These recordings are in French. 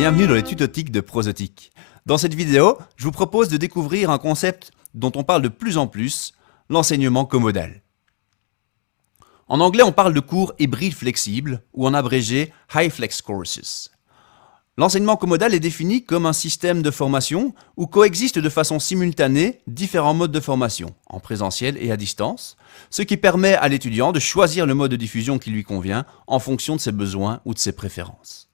bienvenue dans les tutotiques de Prosotique. Dans cette vidéo, je vous propose de découvrir un concept dont on parle de plus en plus, l'enseignement comodal. En anglais, on parle de cours hybrides flexibles, ou en abrégé High Flex Courses. L'enseignement comodal est défini comme un système de formation où coexistent de façon simultanée différents modes de formation, en présentiel et à distance, ce qui permet à l'étudiant de choisir le mode de diffusion qui lui convient en fonction de ses besoins ou de ses préférences.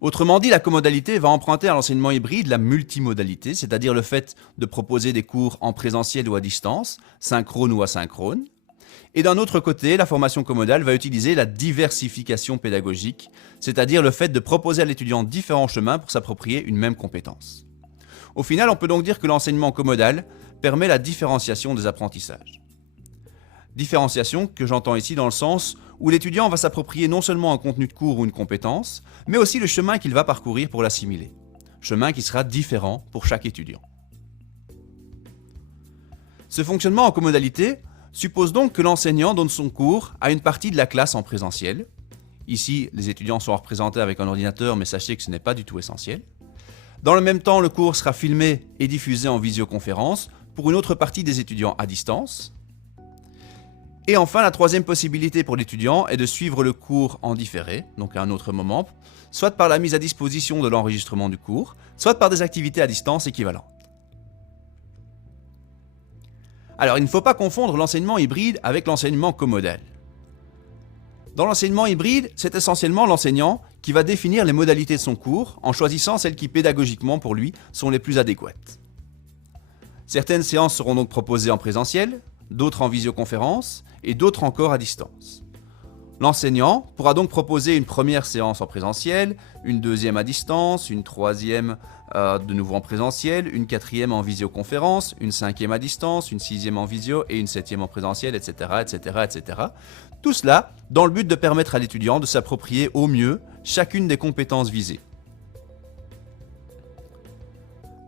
Autrement dit, la comodalité va emprunter à l'enseignement hybride la multimodalité, c'est-à-dire le fait de proposer des cours en présentiel ou à distance, synchrone ou asynchrone. Et d'un autre côté, la formation comodale va utiliser la diversification pédagogique, c'est-à-dire le fait de proposer à l'étudiant différents chemins pour s'approprier une même compétence. Au final, on peut donc dire que l'enseignement comodal permet la différenciation des apprentissages. Différenciation que j'entends ici dans le sens où l'étudiant va s'approprier non seulement un contenu de cours ou une compétence, mais aussi le chemin qu'il va parcourir pour l'assimiler. Chemin qui sera différent pour chaque étudiant. Ce fonctionnement en comodalité suppose donc que l'enseignant donne son cours à une partie de la classe en présentiel. Ici, les étudiants sont représentés avec un ordinateur, mais sachez que ce n'est pas du tout essentiel. Dans le même temps, le cours sera filmé et diffusé en visioconférence pour une autre partie des étudiants à distance. Et enfin, la troisième possibilité pour l'étudiant est de suivre le cours en différé, donc à un autre moment, soit par la mise à disposition de l'enregistrement du cours, soit par des activités à distance équivalentes. Alors, il ne faut pas confondre l'enseignement hybride avec l'enseignement comodal. Dans l'enseignement hybride, c'est essentiellement l'enseignant qui va définir les modalités de son cours en choisissant celles qui pédagogiquement pour lui sont les plus adéquates. Certaines séances seront donc proposées en présentiel, d'autres en visioconférence et d'autres encore à distance. L'enseignant pourra donc proposer une première séance en présentiel, une deuxième à distance, une troisième de nouveau en présentiel, une quatrième en visioconférence, une cinquième à distance, une sixième en visio et une septième en présentiel, etc., etc., etc. Tout cela dans le but de permettre à l'étudiant de s'approprier au mieux chacune des compétences visées.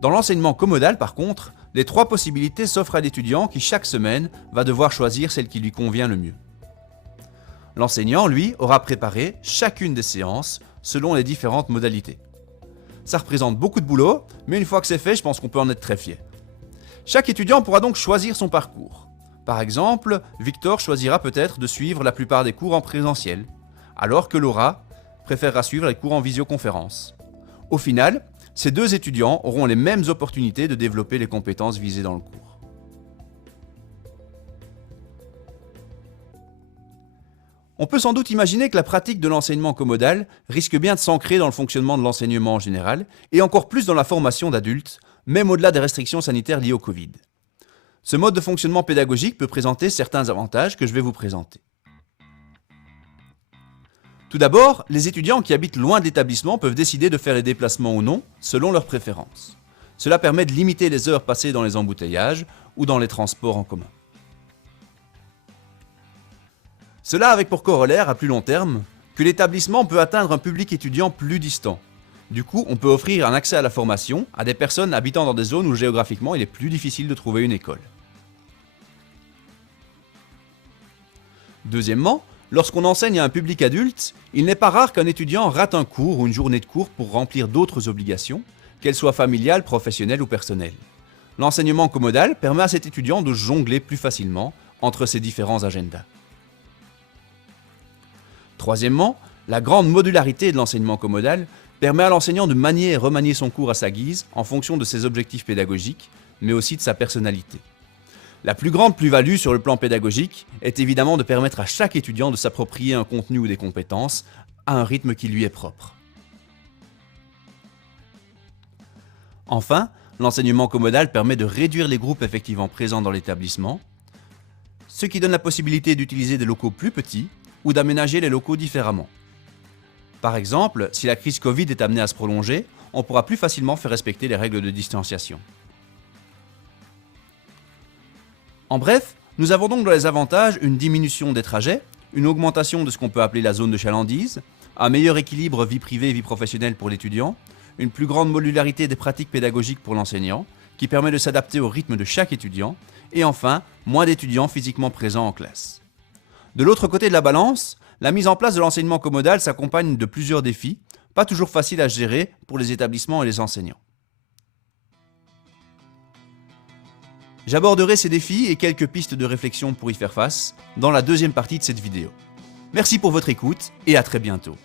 Dans l'enseignement comodal, par contre, les trois possibilités s'offrent à l'étudiant qui, chaque semaine, va devoir choisir celle qui lui convient le mieux. L'enseignant, lui, aura préparé chacune des séances selon les différentes modalités. Ça représente beaucoup de boulot, mais une fois que c'est fait, je pense qu'on peut en être très fier. Chaque étudiant pourra donc choisir son parcours. Par exemple, Victor choisira peut-être de suivre la plupart des cours en présentiel, alors que Laura préférera suivre les cours en visioconférence. Au final, ces deux étudiants auront les mêmes opportunités de développer les compétences visées dans le cours. On peut sans doute imaginer que la pratique de l'enseignement comodal risque bien de s'ancrer dans le fonctionnement de l'enseignement en général, et encore plus dans la formation d'adultes, même au-delà des restrictions sanitaires liées au Covid. Ce mode de fonctionnement pédagogique peut présenter certains avantages que je vais vous présenter. Tout d'abord, les étudiants qui habitent loin de l'établissement peuvent décider de faire les déplacements ou non, selon leurs préférences. Cela permet de limiter les heures passées dans les embouteillages ou dans les transports en commun. Cela avec pour corollaire, à plus long terme, que l'établissement peut atteindre un public étudiant plus distant. Du coup, on peut offrir un accès à la formation à des personnes habitant dans des zones où géographiquement il est plus difficile de trouver une école. Deuxièmement, lorsqu'on enseigne à un public adulte, il n'est pas rare qu'un étudiant rate un cours ou une journée de cours pour remplir d'autres obligations, qu'elles soient familiales, professionnelles ou personnelles. L'enseignement comodal permet à cet étudiant de jongler plus facilement entre ces différents agendas. Troisièmement, la grande modularité de l'enseignement comodal permet à l'enseignant de manier et remanier son cours à sa guise en fonction de ses objectifs pédagogiques, mais aussi de sa personnalité. La plus grande plus-value sur le plan pédagogique est évidemment de permettre à chaque étudiant de s'approprier un contenu ou des compétences à un rythme qui lui est propre. Enfin, l'enseignement comodal permet de réduire les groupes effectivement présents dans l'établissement, ce qui donne la possibilité d'utiliser des locaux plus petits ou d'aménager les locaux différemment. Par exemple, si la crise Covid est amenée à se prolonger, on pourra plus facilement faire respecter les règles de distanciation. En bref, nous avons donc dans les avantages une diminution des trajets, une augmentation de ce qu'on peut appeler la zone de chalandise, un meilleur équilibre vie privée et vie professionnelle pour l'étudiant, une plus grande modularité des pratiques pédagogiques pour l'enseignant, qui permet de s'adapter au rythme de chaque étudiant, et enfin, moins d'étudiants physiquement présents en classe. De l'autre côté de la balance, la mise en place de l'enseignement comodal s'accompagne de plusieurs défis, pas toujours facile à gérer pour les établissements et les enseignants. J'aborderai ces défis et quelques pistes de réflexion pour y faire face dans la deuxième partie de cette vidéo. Merci pour votre écoute et à très bientôt.